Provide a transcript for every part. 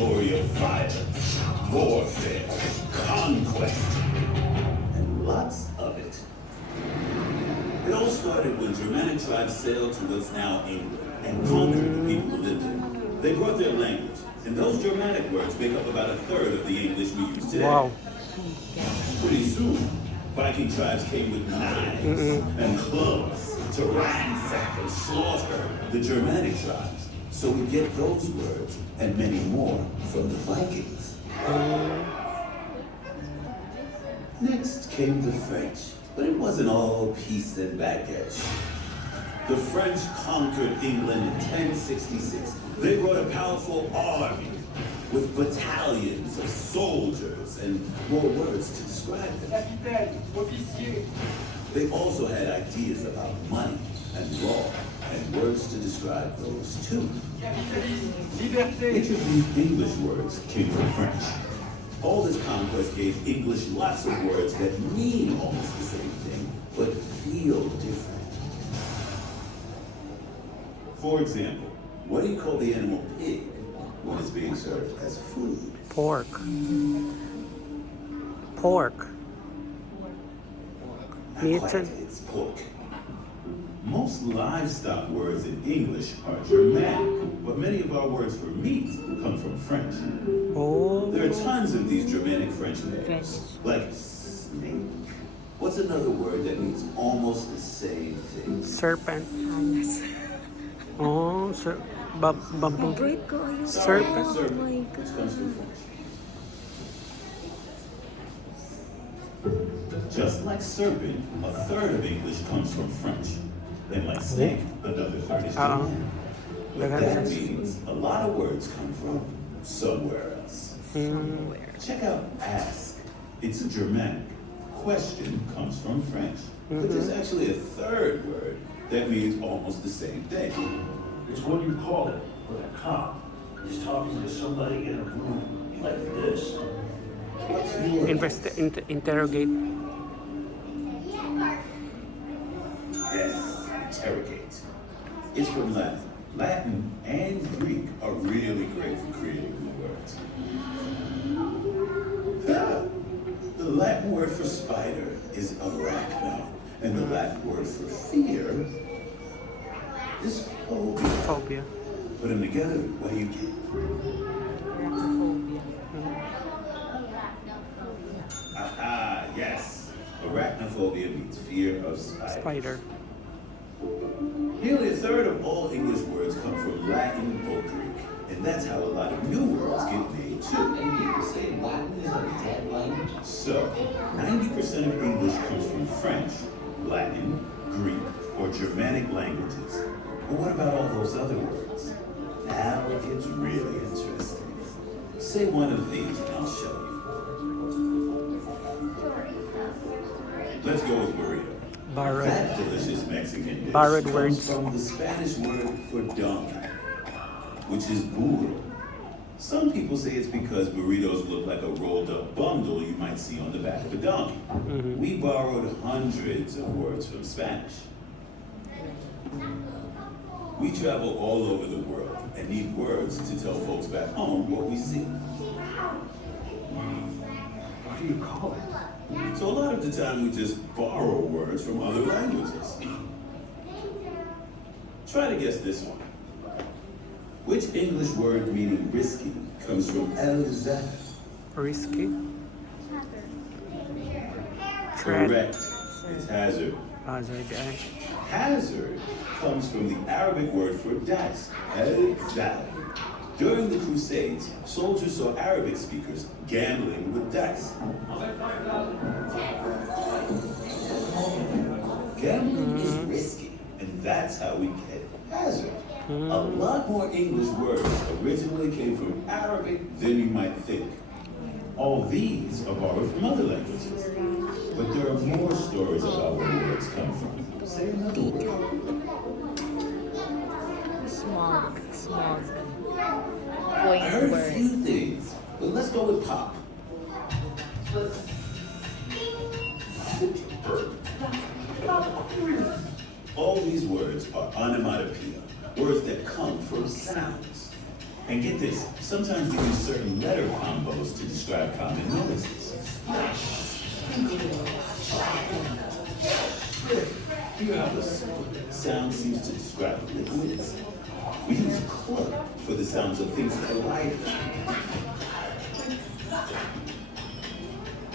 story of violence, warfare, conquest, and lots of it. It all started when Germanic tribes sailed to what's now England and conquered the people who lived there. They brought their language, and those Germanic words make up about a third of the English we use today. Wow. Pretty soon, Viking tribes came with knives and clubs to ransack and slaughter the Germanic tribes. So we get those words and many more from the Vikings. Next came the French, but it wasn't all peace and baguettes. The French conquered England in 1066. They brought a powerful army with battalions of soldiers and more words to describe them. They also had ideas about money and law and words to describe those too. Each of these English words came from French. All this conquest gave English lots of words that mean almost the same thing, but feel different. For example, what do you call the animal pig when it's being served as food? Pork. Pork. Not Meat quite, and- it's pork. Most livestock words in English are Germanic, but many of our words for meat come from French. Oh. There are tons of these Germanic French names, like snake. What's another word that means almost the same thing? Serpent. Oh, bamboo. Serpent. Serpent, which comes from French. Just like serpent, a third of English comes from French. And like snake, another third is German. But that means a lot of words come from somewhere else. Check out ask. It's a Germanic. Question comes from French. But there's actually a third word that means almost the same thing. It's what you call it when a cop is talking to somebody in a room like this. What's your Interrogate. Yes, interrogate. It's from Latin. Latin and Greek are really great for creating new words. The Latin word for spider is arachno, and the Latin word for fear is phobia. Phobia. Put them together, what do you get? Aha, yes. Arachnophobia means fear of spiders. Spider. Nearly a third of all English words come from Latin or Greek, and that's how a lot of new words get made too. And people say Latin is a dead language. So, 90% of English comes from French, Latin, Greek, or Germanic languages. But what about all those other words? Now it gets really interesting. Say one of these and I'll show you. Let's go with burrito. Borrowed. That delicious Mexican dish Borrowed comes words. from the Spanish word for donkey, which is burro. Some people say it's because burritos look like a rolled up bundle you might see on the back of a donkey. We borrowed hundreds of words from Spanish. We travel all over the world and need words to tell folks back home what we see. What do you call it? So a lot of the time we just borrow words from other languages. Try to guess this one. Which English word meaning risky comes from Alsace? Risky. Threat. Correct. It's hazard. Hazard. Hazard comes from the Arabic word for dice, al-zal. During the Crusades, soldiers saw Arabic speakers gambling with dice. Gambling is risky, and that's how we get hazard. A lot more English words originally came from Arabic than you might think. All these are borrowed from other languages. But there are more stories about where words come from. Say another word. Small. I Point heard a word. few things, but let's go with pop. All these words are onomatopoeia, words that come from sounds. And get this, sometimes we use certain letter combos to describe common noises. Hear how the sound seems to describe liquids? We use cluck for the sounds of things colliding.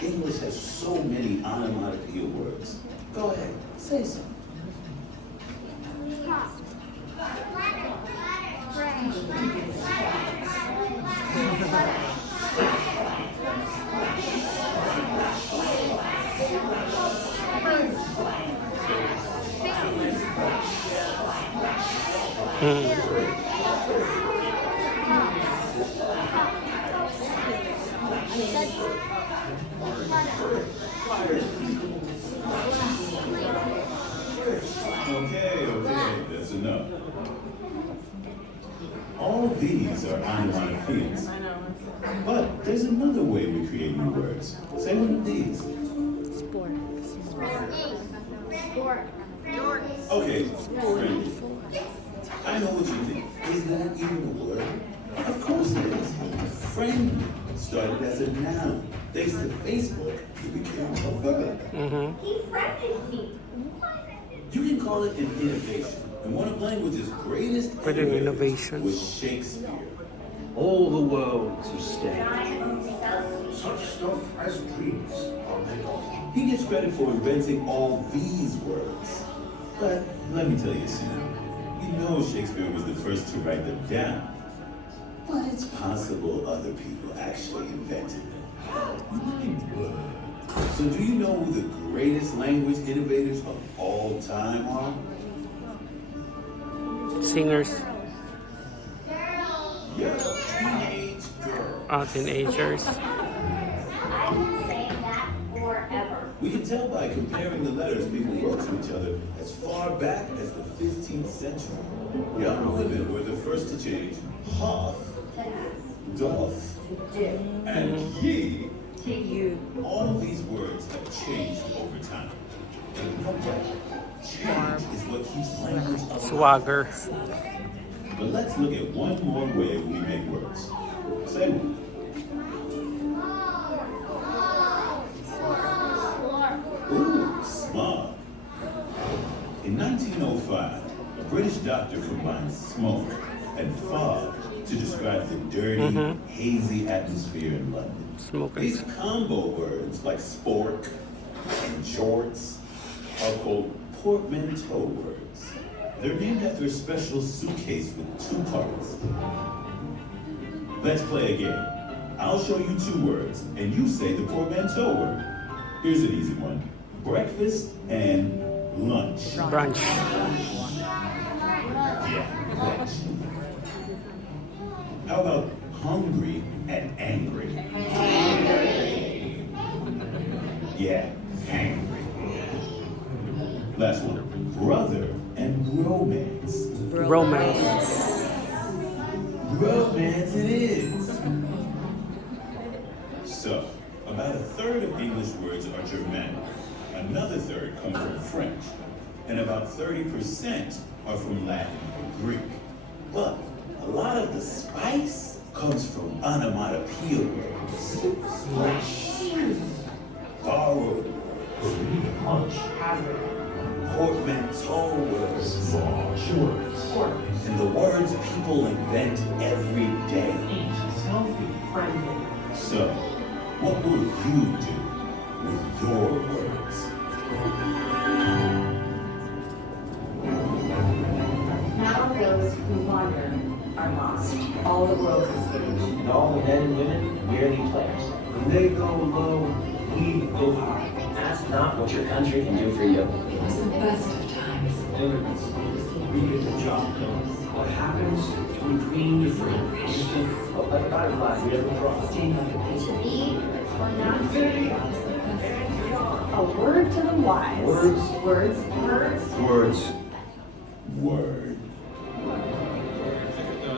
English has so many onomatopoeia words. Go ahead, say some. Okay, that's enough. All these are onomatopoeias. But there's another way we create new words. Say one of these. Okay, friendly. I know what you think. Is that even a word? Of course it is. Friend started as a noun. Thanks to Facebook, it became a verb. He friended me. You can call it an innovation. And one of language's greatest What an innovation. was Shakespeare. All the world to stay. Such stuff as dreams are made of. He gets credit for inventing all these words. But let me tell you a secret. We know Shakespeare was the first to write them down. But it's possible other people actually invented them. So do you know who the greatest language innovators of all time are? Singers, Yeah, teenage girls. teenagers. I've been saying that forever. We can tell by comparing the letters people wrote to each other as far back as the 15th century. Young women were the first to change Hoth, doth, and ye. All these words have changed over time. And you know what? Change is what keeps language alive. Swagger. But let's look at one more way we make words. Say one. Ooh, smog. In 1905, a British doctor combined smoke and fog to describe the dirty, hazy atmosphere in London. Smoke These and combo words like spork and jorts are called portmanteau words. They're named after a special suitcase with two parts. Let's play a game. I'll show you two words, and you say the portmanteau word. Here's an easy one. Breakfast and lunch. brunch. Yeah, lunch. How about hungry and angry? Yeah, angry. Last one. Brother and romance. Romance. Romance it is. So, about a third of English words are Germanic. Another third come from French. And about 30% are from Latin or Greek. But a lot of the spice comes from onomatopoeia words. Splash. Borrowed. Punch. Portmanteau words. Sure. And the words people invent every day. Selfie-friendly. So, what will you do with your words? Now those who wander are lost. All the world is stage. And all the men and women merely players. When they go low, we go high. Ask not what your country can do for you. It was the best of times. Immigrants, we get the job done. What happens to be clean to free? Just Like a butterfly, we never cross. Stand like a pigeon. Be or not to be. A word to the wise. Words. Words. Words. Word.